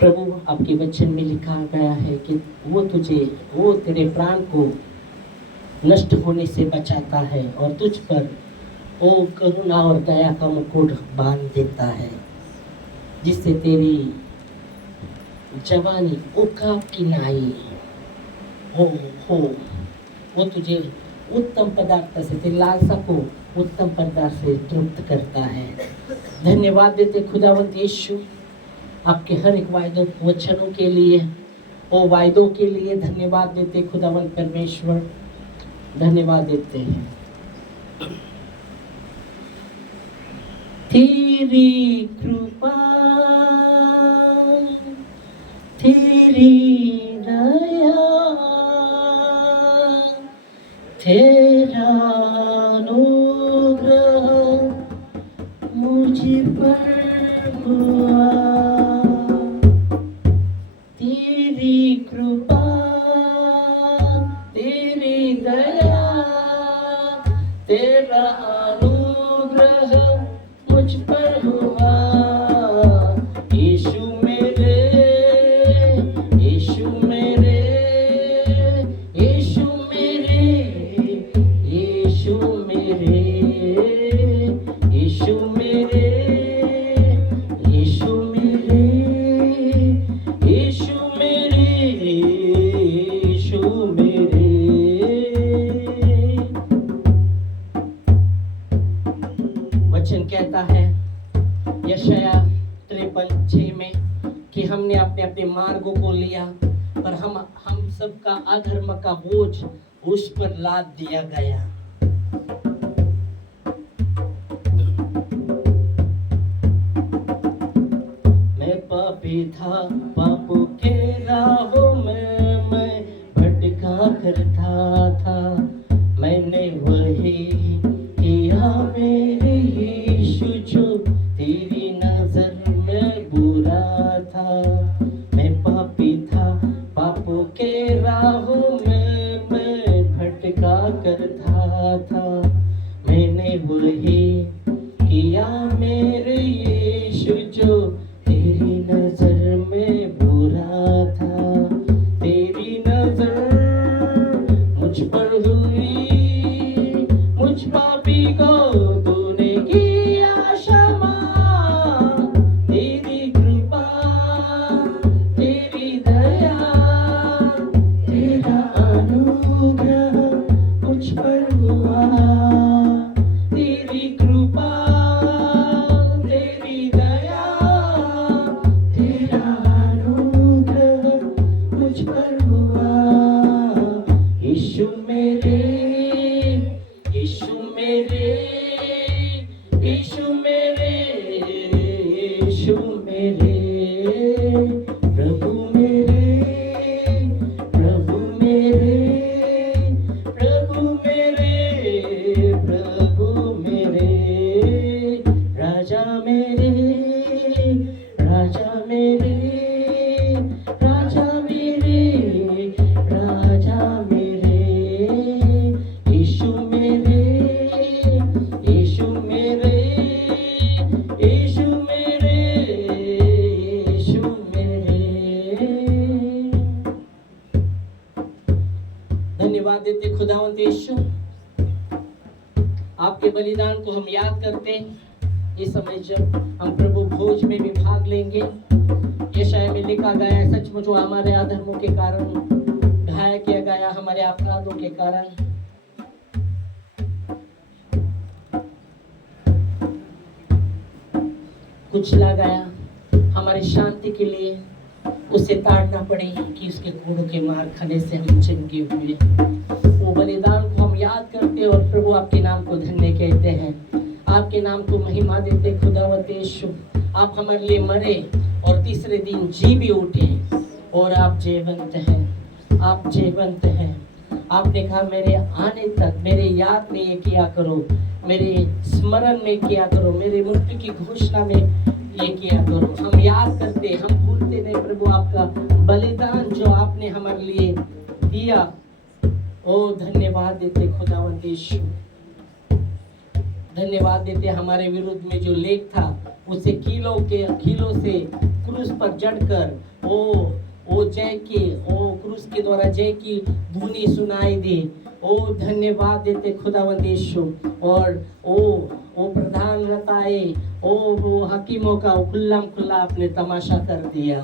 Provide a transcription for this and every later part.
प्रभु आपके वचन में लिखा गया है कि वो तेरे प्राण को नष्ट होने से बचाता है और तुझ पर वो करुणा और दया का मुकुट बांध देता है, जिससे तेरी जवानी उकाब की नाई हो वो तुझे उत्तम पदार्थ से, तेरी लालसा को उत्तम पदार्थ से तृप्त करता है। धन्यवाद देते खुदावंत यीशु आपके हर एक वायदों वचनों के लिए, वो वायदों के लिए धन्यवाद देते खुदावंत परमेश्वर, धन्यवाद देते हैं। तेरी कृपा तेरी दया तेरा अनुग्रह मुझ पर हुआ। तेरी कृपा तेरी दया तेरा अनुग्रह मुझ पर हुआ। यीशु मेरे, यीशु मेरे, यीशु मेरे, यीशु मेरे, यीशु मेरे, यीशु मेरे, यीशु मेरे, यीशु मेरे। वचन कहता है यशाया 53:6 में कि हमने अपने अपने मार्गों को लिया, पर हम सबका अधर्म का बोझ उस पर लाद दिया गया। मैं पापी था, पापों के राहों में मैं भटका करता था, मैंने वही किया मेरे यीशु जो तेरी नजर में बुरा था। मैं पापी था, पापों के राहों में मैं भटका करता था, मैंने वही किया मेरे यीशु जो तेरी नजर में बुरा था। तेरी नजर मुझ पर हुई, मुझ पापी को तूने किया क्षमा। तेरी कृपा तेरी दया तेरा अनुग्रह मुझ पर हुआ। तेरी कृपा तेरी दया तेरा अनुग्रह मुझ पर हुआ। यीशु मेरे, यीशु मेरे, यीशु मेरे, यीशु मेरे, प्रभु मेरे, प्रभु मेरे, प्रभु मेरे, प्रभु मेरे, राजा मेरे, राजा मेरे, राजा मेरे, राजा मेरे, यीशु मेरे, यीशु मेरे, यीशु मेरे, यीशु मेरे। धन्यवाद देते खुदावंत यीशु, आपके बलिदान को हम याद करते हैं इस समय जब हम प्रभु भोज में भी भाग लेंगे। यशाया में लिखा गया है, सचमुच वो हमारे अधर्मों के कारण घायल किया गया, हमारे अपराधों के कारण कुचला गया, हमारी शांति के लिए उसे ताड़ना पड़ी कि उसके कोड़ों के मार खाने से हम चंगे हुए। वो बलिदान को हम याद करते और प्रभु आपके नाम को धन्य कहते हैं, आपके नाम को महिमा देते खुदावंत यीशु। आप हमारे लिए मरे और तीसरे दिन जी भी उठे और आप जीवंत हैं, आप जीवंत हैं। आपने कहा मेरे आने तक मेरे याद में ये किया करो, मेरे स्मरण में किया करो, मेरे मृत्यु की घोषणा में ये किया करो। हम याद करते, हम भूलते नहीं प्रभु आपका बलिदान जो आपने हमारे लिए दिया। ओ धन्यवाद देते खुदावंत यीशु। धन्यवाद देते हमारे विरुद्ध में जो लेख था उसे कीलों से क्रूस पर जड़कर वो जय के वो क्रूस के द्वारा जय की धुनी सुनाई दी। ओ धन्यवाद देते खुदावंद यीशु। और वो प्रधान रताए वो हकीमों का खुल्ला आपने तमाशा कर दिया।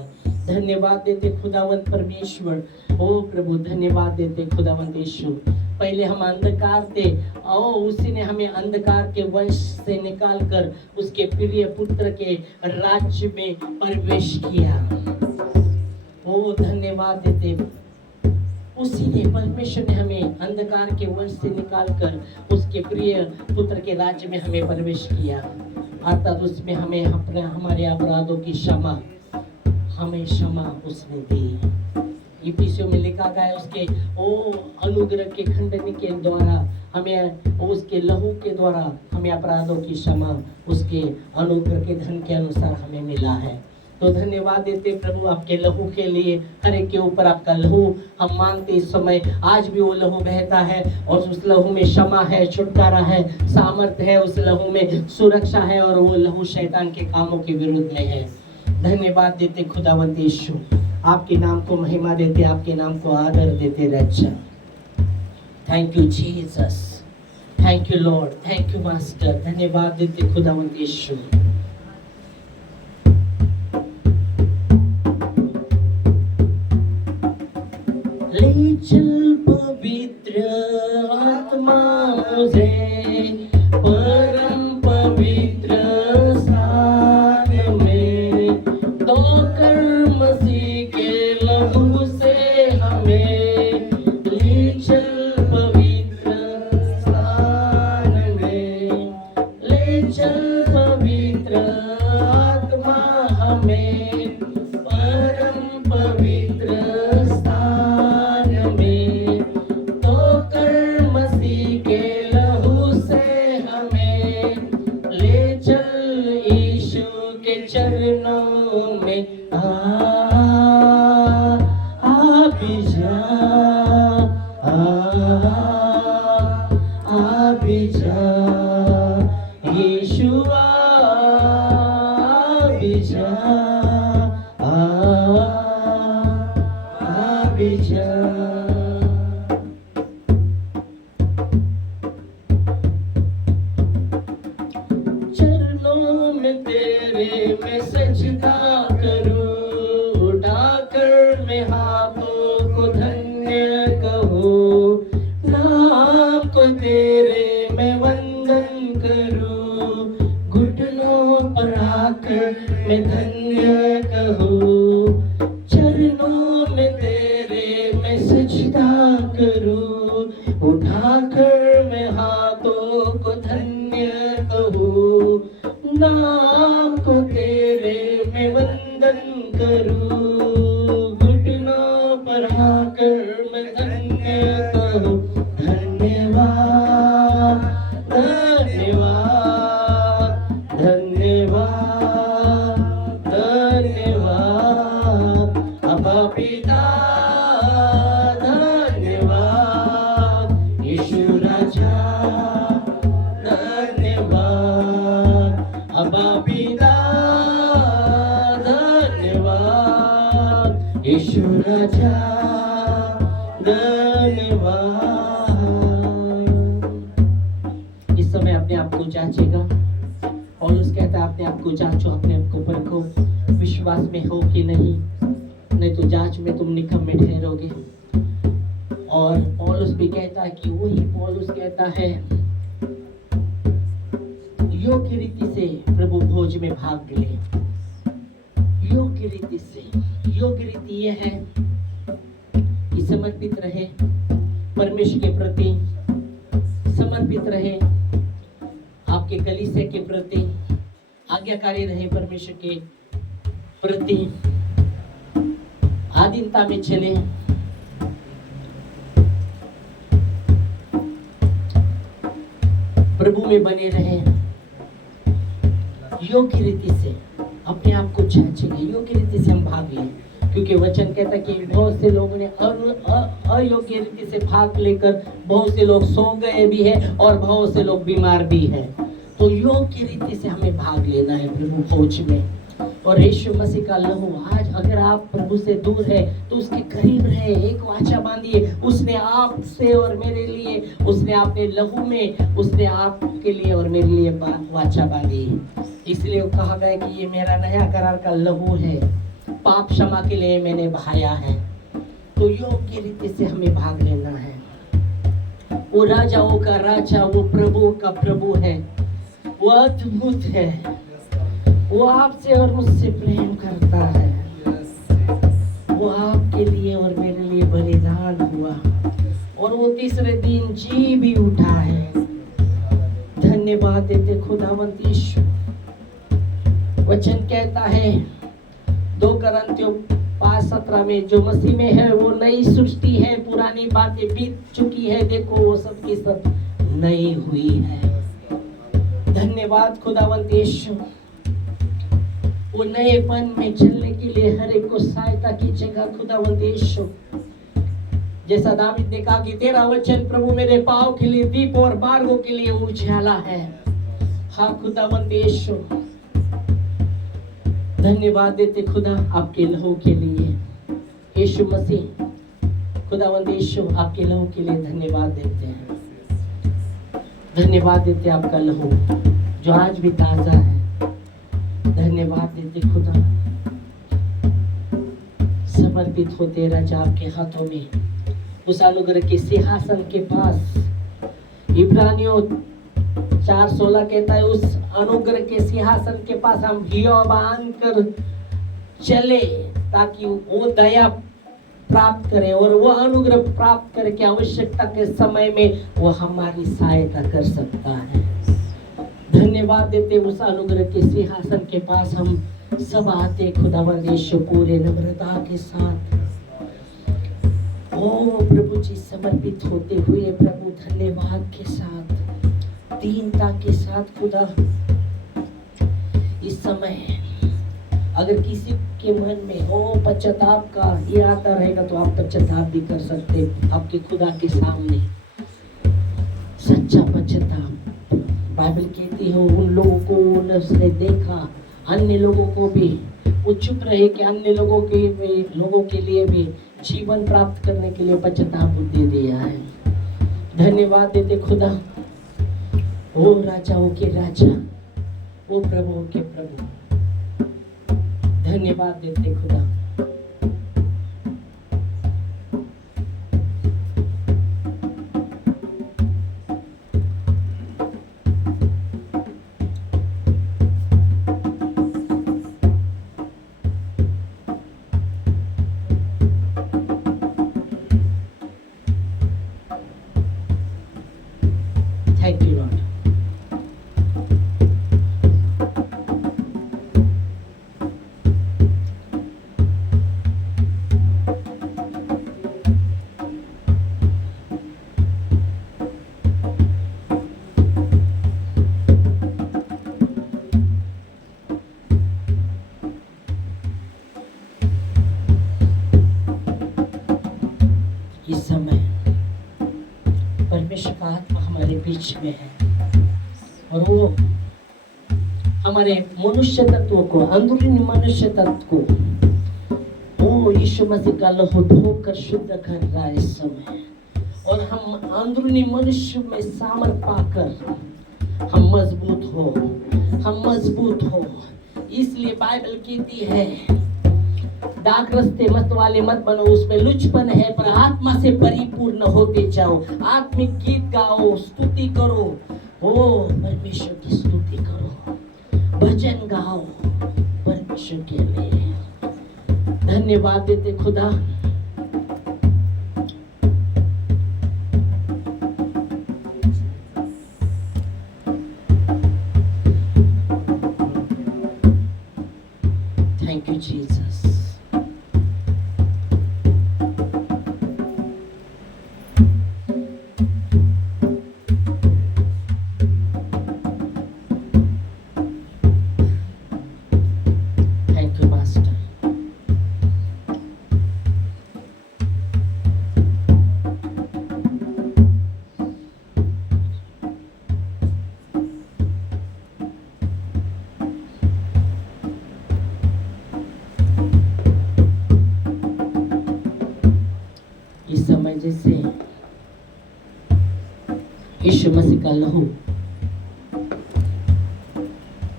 धन्यवाद देते खुदावंत परमेश्वर। ओ प्रभु धन्यवाद देते खुदावंत यीशु। पहले हम अंधकार थे और उसी ने हमें अंधकार के वंश से निकालकर उसके प्रिय पुत्र के राज्य में प्रवेश किया। ओ धन्यवाद देते उसी ने परमेश्वर ने हमें अंधकार के वंश से निकालकर उसके प्रिय पुत्र के राज्य में हमें प्रवेश किया। अर्थात उसमें हमें हमारे अपराधों की क्षमा उसने दी। इफिसियों में लिखा गया उसके अनुग्रह के खंडन के द्वारा हमें उसके लहू के द्वारा हमें अपराधों की क्षमा उसके अनुग्रह के धन के अनुसार हमें मिला है। तो धन्यवाद देते प्रभु आपके लहू के लिए। हर एक के ऊपर आपका लहू हम मानते इस समय आज भी वो लहू बहता है और उस लहू में क्षमा है, छुटकारा है, सामर्थ्य है, उस लहू में सुरक्षा है और वो लहू शैतान के कामों के विरुद्ध में है। धन्यवाद देते खुदावंत यीशु। आपके नाम को महिमा देते, आपके नाम को आदर देते रक्षा। Thank you Jesus, thank you lord, thank you master. धन्यवाद देते खुदावंत यीशु। ले चल पवित्र आत्मा मुझे परम पवित्र स्थान में, धोकर मसीह के लहू से हमें ले चल पवित्र स्थान में। ले चल पवित्र आत्मा हमें परम पवित्र चरणों में यीशु चरणों में तेरे मैं सजदा करूं, उठाकर मैं हाथों को धन्य कहूं, नाम को तेरे मैं वंदन करूं, घुटनों पर आकर मैं धन्य कहूं। चरणों में तेरे मैं सजदा करूं, उठाकर मैं हाथों को धन्य कहूं, नाम को तेरे मैं वंदन करूं, घुटनों पर आकर मैं धन्य कहूं। धन्यवाद धन्यवाद धन्यवाद धन्यवाद अबा पिता, धन्यवाद यीशु राजा, अबा पिता, धन्यवाद यीशु राजा, धन्यवाद। इस समय अपने आप को जांचेगा। पौलुस कहता है अपने आप को जांचो, अपने आप को परखो, विश्वास में हो कि नहीं तो जांच में तुम निकम्मे ठहरोगे। और पौलुस भी कहता है कि वही पौलुस कहता है योग्य रीति से प्रभु भोज में भाग ले। योग्य रीति से, योग्य रीति यह है कि समर्पित रहे परमेश्वर के प्रति, समर्पित रहे आपके कलीसिया के प्रति, आज्ञाकारी रहे परमेश्वर के प्रति, आधीनता में चले, प्रभु में बने रहे। योग्य रीति से अपने आप को जांचेंगे, योग्य रीति से हम भाग लें, क्योंकि वचन कहता है कि बहुत से लोगों ने अयोग्य रीति से भाग लेकर बहुत से लोग सो गए भी हैं और बहुत से लोग बीमार भी हैं। तो योग्य रीति से हमें भाग लेना है प्रभु भोज में। और यीशु मसीह का लहू आज अगर आप प्रभु से दूर है तो उसके करीब रहे, एक वाचा बांधिए। उसने आपसे और मेरे लिए, उसने अपने लहू में, उसने आपके लिए और मेरे लिए वाचा बांधी। इसलिए कहा गया कि ये मेरा नया करार का लहू है, पाप क्षमा के लिए मैंने बहाया है। तो योग्य रीति से हमें भाग लेना है। वो राजाओं का राजा, वो प्रभु का प्रभु है, वो अद्भुत है। वो आपसे और मुझसे प्रेम करता है। वो आपके लिए और मेरे लिए बलिदान हुआ और वो तीसरे दिन जी भी उठा है। धन्यवाद देते खुदावंत यीशु। वचन कहता है 2 कुरिन्थियों 5:17 में, जो मसीह में है वो नई सृष्टि है, पुरानी बातें बीत चुकी है, देखो वो सब की सब नई हुई है। धन्यवाद खुदावंत यीशु। वो नएपन में चलने के लिए हर एक को सहायता कीजिएगा खुदावंत यीशु। जैसा दावीद ने कहा कि तेरा वचन प्रभु मेरे पाँव के लिए दीप और मार्गों के लिए उजाला है। हाँ खुदावंत यीशु, धन्यवाद देते खुदा आपके लहू के लिए। यीशु मसीह, खुदावंत यीशु, आपके लहू के लिए धन्यवाद देते हैं। धन्यवाद देते आपका लहू जो आज भी ताजा है। धन्यवाद देते खुदा, समर्पित होते राजा आपके हाथों में। उस अनुग्रह के सिंहासन के पास, इब्रानियों 4:16 कहता है, उस अनुग्रह के सिंहासन के पास हम हिया बांध कर चले ताकि वो दया प्राप्त करें और वो अनुग्रह प्राप्त करके आवश्यकता के समय में वो हमारी सहायता कर सकता है। धन्यवाद देते उस अनुग्रह के सिंहासन के पास हम सब आते खुदावंद यीशु पूरे नम्रता के साथ। ओ प्रभु जी, समर्पित होते हुए प्रभु धन्यवाद के साथ, दीनता के साथ खुदा, इस समय अगर किसी के मन में पश्चाताप का इरादा रहेगा तो आप पश्चाताप भी कर सकते आपके खुदा के सामने। सच्चा पश्चाताप, बाइबल कहती है उन लोगों को उसने देखा, अन्य लोगों को भी, वो चुप रहे कि अन्य लोगों के लिए भी जीवन प्राप्त करने के लिए पश्चाताप दे दिया है। धन्यवाद देते खुदा, ओ राजाओं के राजा, ओ प्रभुओं के प्रभु, धन्यवाद देते खुदा। Thank you, Lord. इस समय परमेश्वर का आत्मा हमारे बीच में है और वो हमारे मनुष्य तत्व को, अंदरूनी मनुष्य तत्व को वो यीशु मसीह का लहू धोकर शुद्ध कर रहा है इस समय। और हम अंदरूनी मनुष्य में सामर्थ पाकर हम मजबूत हो। इसलिए बाइबल कहती है डाक रस्ते मत वाले मत बनो, उसमें लुचपन है, पर आत्मा से परिपूर्ण होते जाओ। आत्मिक गीत गाओ, स्तुति करो, ओ परमेश्वर की स्तुति करो, भजन गाओ परमेश्वर के लिए। धन्यवाद देते खुदा। Thank you, Jesus. का लहू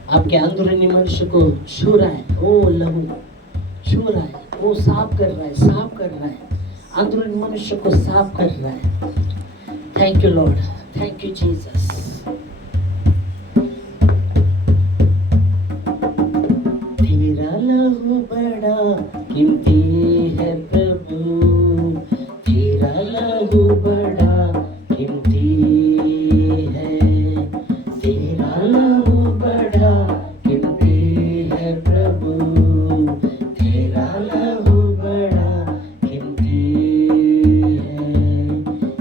आपके अंदरूनी मनुष्य को छू रहा है। वो लहू छू रहा है, वो साफ कर रहा है, साफ कर रहा है, अंदरूनी मनुष्य को साफ कर रहा है। Thank you lord, thank you Jesus. तेरा लहू बड़ा कीमती है प्रभु, तेरा लहू बड़ा कीमती है, तेरा लहू बड़ा कीमती है प्रभु, तेरा लहू बड़ा कीमती है।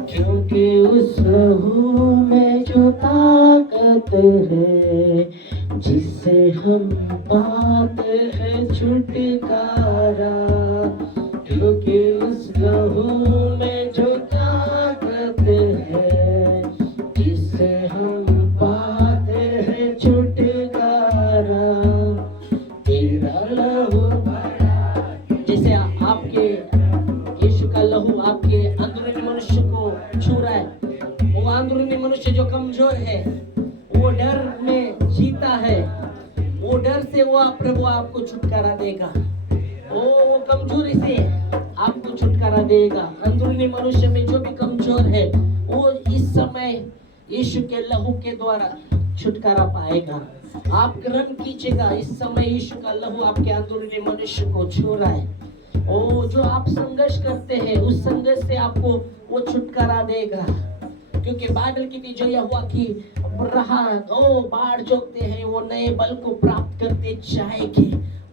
क्योंकि उस लहू में जो ताकत है, जिससे हम पाते हैं छुटकारा, क्योंकि उस लहू में जो ताकत है, जिससे हम पाते हैं छुटकारा, तेरा लहू बड़ा। जैसे आपके यीशु का लहू आपके अंदरूनी मनुष्य को छू रहा है, वो अंदरूनी मनुष्य जो कमजोर है, वो डर में जीता है, वो डर से वो प्रभु आपको छुटकारा देगा। वो कमजोरी से आपको छुटकारा देगा। अंदरूनी मनुष्य में जो भी कमजोर है, वो इस समय यीशु के लहू के द्वारा छुटकारा पाएगा। आप ग्रहण कीजिएगा, इस समय यीशु का लहू आपके अंदरूनी मनुष्य को छू रहा है। ओ जो आप संघर्ष करते हैं, उस संघर्ष से आपको वो छुटकारा देगा। क्योंकि बाइबल की थी जो यहोवा की रहा ओ बाढ़ जोतते हैं, वो नए बल को प्राप्त करते जाएंगे,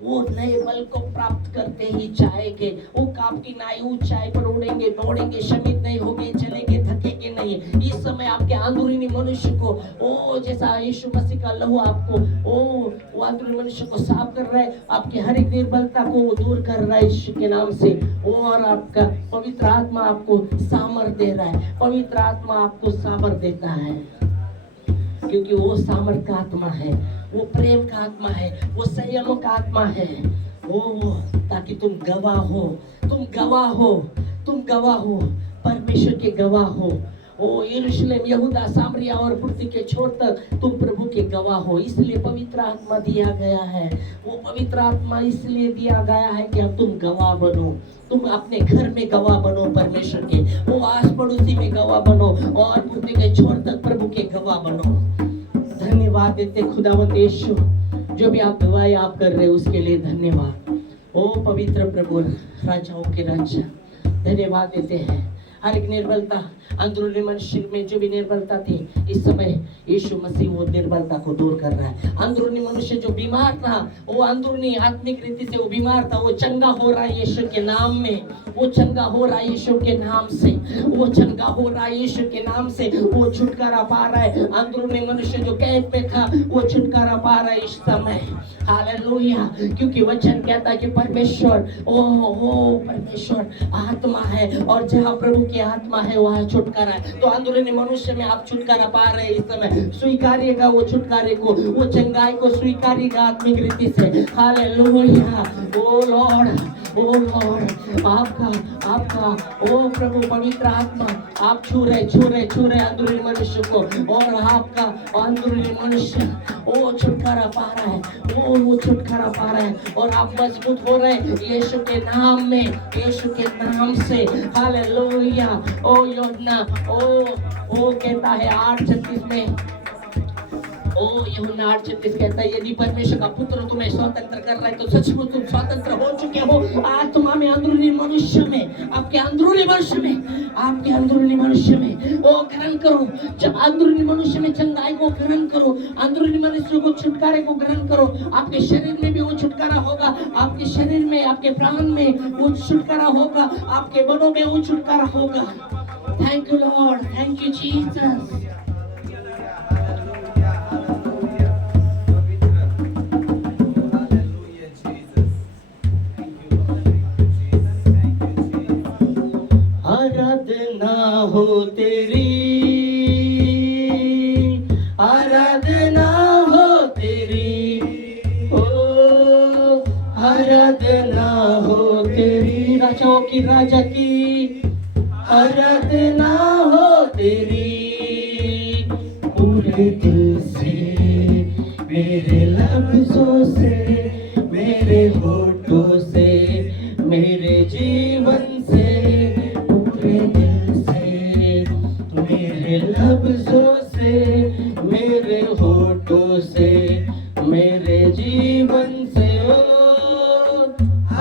वो नए बल को प्राप्त करते ही जाएंगे। वो आपकी नाई ऊंचाई पर उड़ेंगे, दौड़ेंगे, शमित नहीं होंगे, चलेंगे, थकेंगे नहीं। इस समय आपके अंदरूनी मनुष्य को ओ जैसा यीशु मसीह का लहू आपको वो अंदरूनी मनुष्य को साफ कर रहा है, आपकी हर एक निर्बलता को वो दूर कर रहा है यीशु के नाम से। और आपका पवित्र आत्मा आपको सामर्थ दे रहा है, पवित्र आत्मा आपको सामर्थ देता है, क्योंकि वो सामर्थ का आत्मा है, वो प्रेम का आत्मा है, वो संयम का आत्मा है। वो ताकि तुम गवाह हो, तुम गवाह हो, तुम गवाह हो, परमेश्वर के गवाह हो। ओ यरूशलेम, यहूदा, सामरिया और पृथ्वी के छोर तक तुम प्रभु के गवाह हो। इसलिए पवित्र आत्मा दिया गया है, वो पवित्र आत्मा इसलिए दिया गया है कि अब तुम गवाह बनो। तुम अपने घर में गवाह बनो परमेश्वर के, वो आस पड़ोसी में गवाह बनो, और पृथ्वी के छोर तक प्रभु के गवाह बनो। धन्यवाद देते खुदावंद यीशु, जो भी आप गवाही आप कर रहे हो उसके लिए धन्यवाद। ओ पवित्र प्रभु, राजाओं के राजा, धन्यवाद देते हैं। हर एक निर्बलता अंदरूनी मनुष्य में जो भी निर्बलता थी, इस समय यीशु मसीह वो निर्बलता को दूर कर रहा है। अंदरूनी मनुष्य जो बीमार था, वो अंदरूनी आत्मिक रीति से वो बीमार था, वो चंगा हो रहा है यीशु के नाम में, वो चंगा हो रहा है यीशु के नाम से, वो चंगा हो रहा है यीशु के नाम से। वो छुटकारा पा रहा है। अंदरूनी मनुष्य जो कैद पे था, वो छुटकारा पा रहा है इस समय। हालेलुया, क्योंकि वचन कहता है कि परमेश्वर ओ परमेश्वर आत्मा है, और जहाँ प्रभु की आत्मा है वहाँ छुटकारा है। तो अंदरूनी मनुष्य में आप छुटकारा पा रहे हैं इस समय। स्वीकारिएगा वो छुटकारे को, वो चंगाई को स्वीकारिएगा आत्मिक रीति से। हालेलुया, ओ लॉर्ड, ओ लॉर्ड, आपका ओ प्रभु पवित्र आत्मा आप छू रहे अंदरूनी मनुष्य को, और आपका अंदरूनी मनुष्य ओ छुटकारा पा रहा है, वो छुटकारा पा रहा है, और आप मजबूत हो रहे हैं यीशु के नाम में, यीशु के नाम से। हालेलुया। ओ योना ओ कहता है 8:36 में, ओ यूहन्ना 8:36 कहता है, यदि परमेश्वर का पुत्र तुम्हें स्वतंत्र कर रहा है तो सचमुच तुम स्वतंत्र हो चुके हो आत्मा में, अंदरूनी मनुष्य में, आपके अंदरूनी मनुष्य में, आपके अंदरूनी मनुष्य में। ओ ग्रहण करो, जब अंदरूनी मनुष्य में चंगाई को ग्रहण करो, अंदरूनी मनुष्य को छुटकारे को ग्रहण करो, आपके शरीर में भी वो छुटकारा होगा, आपके शरीर में, आपके प्राण में वो छुटकारा होगा, आपके मनों में वो छुटकारा होगा। Thank you lord, thank you Jesus. आराधना हो तेरी, आराधना हो तेरी, ओ आराधना हो तेरी, राजाओं की राजा की आराधना हो तेरी, मेरे लफ्जों से, मेरे होठों से, मेरे जीवन से, पूरे दिल से, मेरे लफ्जों से, मेरे होठों से, मेरे जीवन से, ओ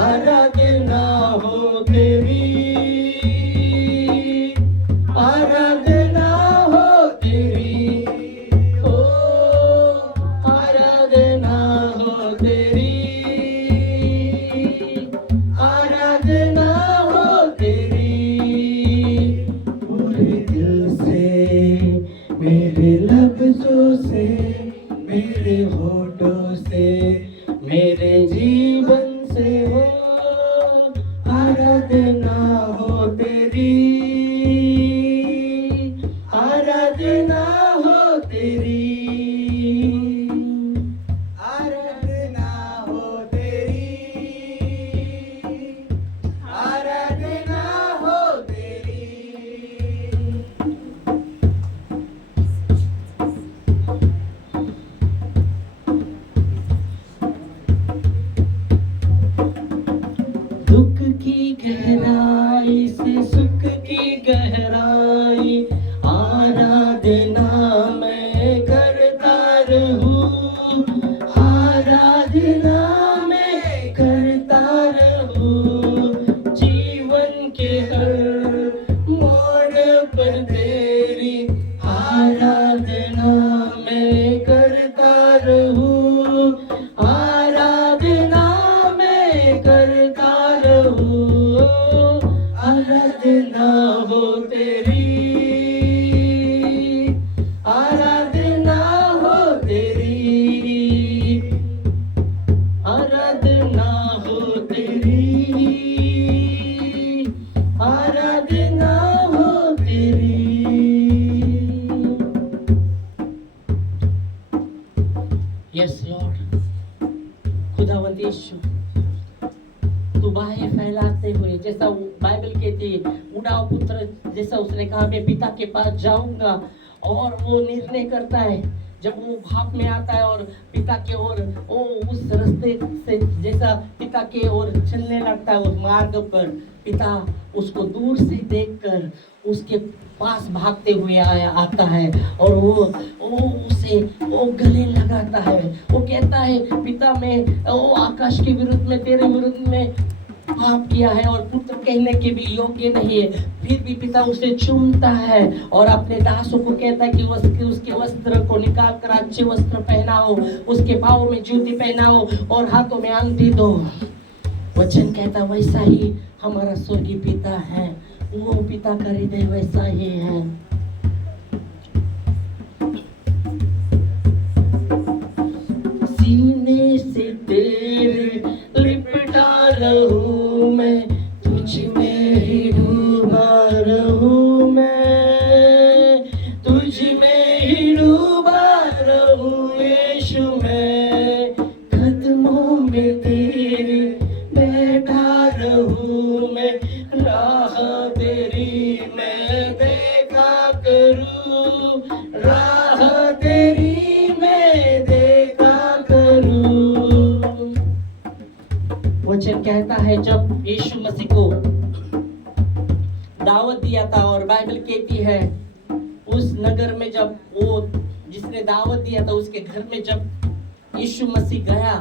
आराधना हो तेरी, आराधना हो तेरी, ओ आराधना हो तेरी, आराधना हो तेरी, पूरे दिल से, मेरे लफ्जों से, मेरे होठों से, मेरे जीवन से, हो आराधना हो तेरी, आराधना हो तेरी, आराधना हो तेरी, आराधना हो तेरी। दुख की गहराई से सुख की गहराई, आराधना मैं करता रहूं, आराधना मैं करता रहूं, जीवन के हर मोड़ पर तेरी आराधना मैं करता रहूं, आराधना मैं करता रहूं, आराधना हो तेरी, आराधना हो तेरी, आराधना हो तेरी, आराधना हो तेरी। यस लॉर्ड, खुदावंद यीशु, तू बाहें फैलाते हुए, जैसा बाइबल कहती है उड़ाव पुत्र, जैसा उसने कहा मैं पिता के पास जाऊंगा, और वो निर्णय करता है जब वो भाप में आता है और पिता के ओर वो उस रास्ते से जैसा पिता के ओर चलने लगता है, उस मार्ग पर पिता उसको दूर से देखकर उसके पास भागते हुए आता है और वो उसे वो गले लगाता है। वो कहता है पिता मैं वो आकाश के विरुद्ध में तेरे विरुद्ध में पाप किया है और पुत्र कहने के भी योग्य नहीं है, फिर भी पिता उसे चूमता है और अपने दासों को कहता है कि उसके वस्त्र को निकाल कर अच्छे वस्त्र पहनाओ, उसके पाँव में जूती पहनाओ और हाथों में अंगूठी दो। वचन कहता वैसा ही हमारा स्वर्गीय पिता है, वो पिता का हृदय वैसा ही है। सीने से तेरे लिपटा रहूं मैं, तुझ में ही डूबा रहूं मैं, तुझ में ही डूबा रहूं यीशु मैं, कदमों में तेरे बैठा रहूं मैं, राह तेरी मैं देखा करूं, राह तेरी मैं देखा करूं। वचन कहता है जब यीशु मसीह को दावत दिया था और बाइबल कहती है उस नगर में जब वो जिसने दावत दिया था उसके घर में जब यीशु मसीह गया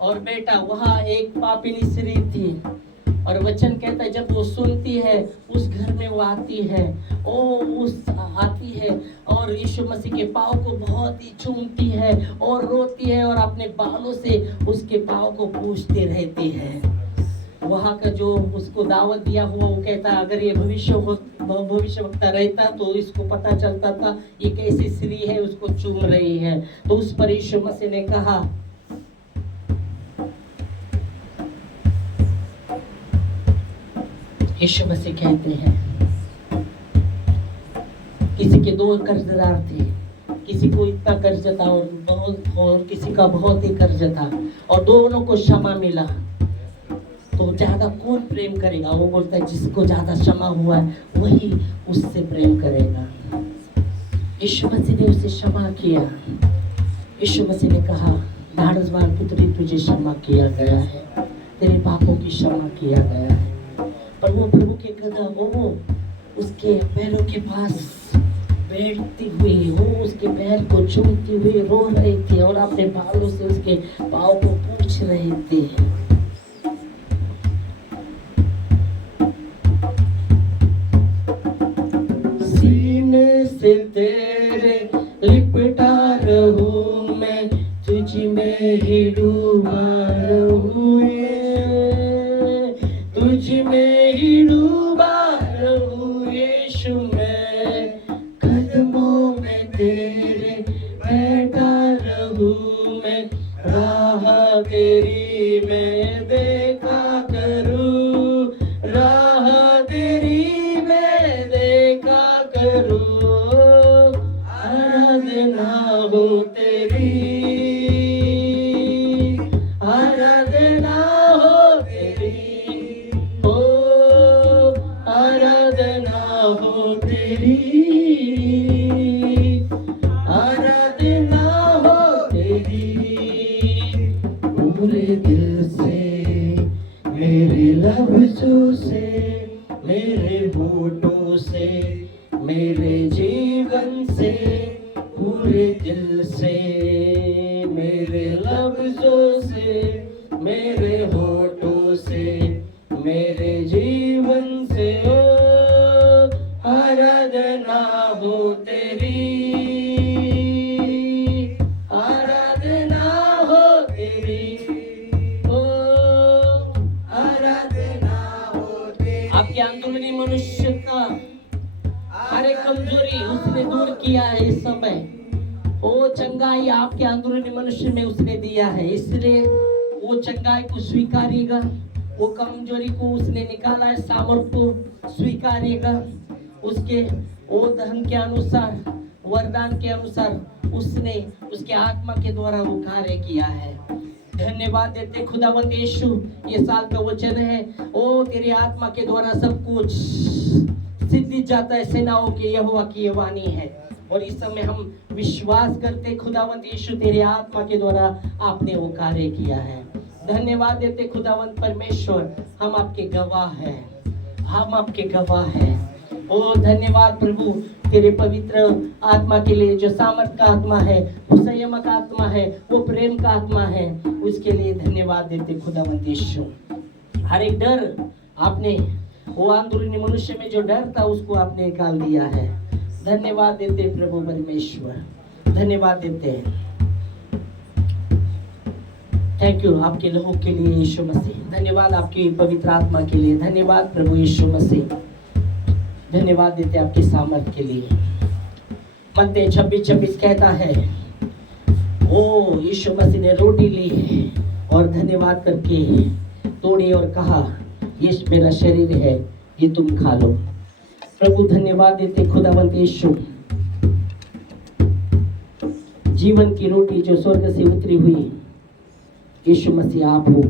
और बेटा वहाँ एक पापिनी स्त्री थी और वचन कहता है जब वो सुनती है उस घर में वो आती है, आती है और यीशु मसीह के पाँव को बहुत ही चूमती है और रोती है और अपने बालों से उसके पाँव को पूछती रहती है। वहाँ का जो उसको दावत दिया हुआ वो कहता है अगर ये भविष्यवक्ता रहता तो इसको पता चलता था ये कैसी स्त्री है उसको चूम रही है। तो उस पर यीशु मसीह ने कहा यीशु मसीह कहते हैं किसी के दो कर्जदार थे, किसी को इतना कर्ज था और किसी का बहुत ही कर्ज था और दोनों को क्षमा मिला। तो ज्यादा कौन प्रेम करेगा? वो बोलता है जिसको ज्यादा क्षमा हुआ है वही उससे प्रेम करेगा। यीशु मसीह ने उसे क्षमा किया। यीशु मसीह ने कहा, धाड़सवान पुत्री तुझे क्षमा किया गया है, तेरे पापों की क्षमा किया गया है। पर वो प्रभु के कदम, वो उसके पैरों के पास बैठती हुई, वो उसके पैर को चूमती हुई रो रही थी और अपने बालों से उसके पाँव को पूछ रही थी। सीने से तेरे लिपटा रहूं मैं, तुझ में ही डूबा रहूं, तुझ में ही डूबा रहूं यीशु, मैं कदमों में तेरे बैठा रहूं मैं, राह तेरी मैं देखा करूं, राह तेरी मैं देखा करूं, आराधना हो तेरी, आराधना हो तेरी, ओ आराधना हो तेरी, आराधना हो तेरी, पूरे दिल से, मेरे लफ्जों से, मेरे होठों से, मेरे जीवन से, पूरे दिल से, मेरे लफ्जों से, मेरे होठों से, मेरे जीवन से, ओ आराधना हो तेरी, आराधना हो तेरी, ओ आराधना हो तेरी। आपके अंदरूनी मनुष्य का हर एक कमजोरी उसने दूर किया है इस समय। वो चंगाई आपके अंदरूनी मनुष्य में उसने दिया है, इसलिए वो चंगाई को स्वीकारेगा, वो कमजोरी को उसने निकाला है, सामर्थ को स्वीकारेगा, उसके वो धर्म के अनुसार, वरदान के अनुसार उसने उसके आत्मा के द्वारा वो कार्य किया है। धन्यवाद देते खुदावंद यीशु, ये साल का वचन है, ओ तेरी आत्मा के द्वारा सब कुछ सिद्धि जाता है, सेनाओं के यहोवा की ये वाणी है। और इस समय हम विश्वास करते खुदावंद यीशु, तेरे आत्मा के द्वारा आपने वो कार्य किया है। धन्यवाद देते खुदावंद परमेश्वर, हम आपके गवाह हैं, हम आपके गवाह हैं। ओ धन्यवाद प्रभु तेरे पवित्र आत्मा के लिए, जो सामर्थ का आत्मा है, वो संयम का आत्मा है, वो प्रेम का आत्मा है, उसके लिए धन्यवाद देते खुदावंद यीशु। हर एक डर आपने, वो अंदरूनी मनुष्य में जो डर था उसको आपने निकाल दिया है। धन्यवाद देते प्रभु परमेश्वर, धन्यवाद देते हैं। थैंक यू आपके लोगों के लिए यीशु मसीह, धन्यवाद आपकी पवित्र आत्मा के लिए, धन्यवाद प्रभु यीशु मसीह, धन्यवाद देते आपके सामर्थ के लिए। मत्ती 26:26 कहता है, ओ यीशु मसीह ने रोटी ली और धन्यवाद करके तोड़ी और कहा, ये मेरा शरीर है, ये तुम खा लो। प्रभु धन्यवाद देते खुदावंत यीशु, जीवन की रोटी जो स्वर्ग से उतरी हुई यीशु मसीह आप हो।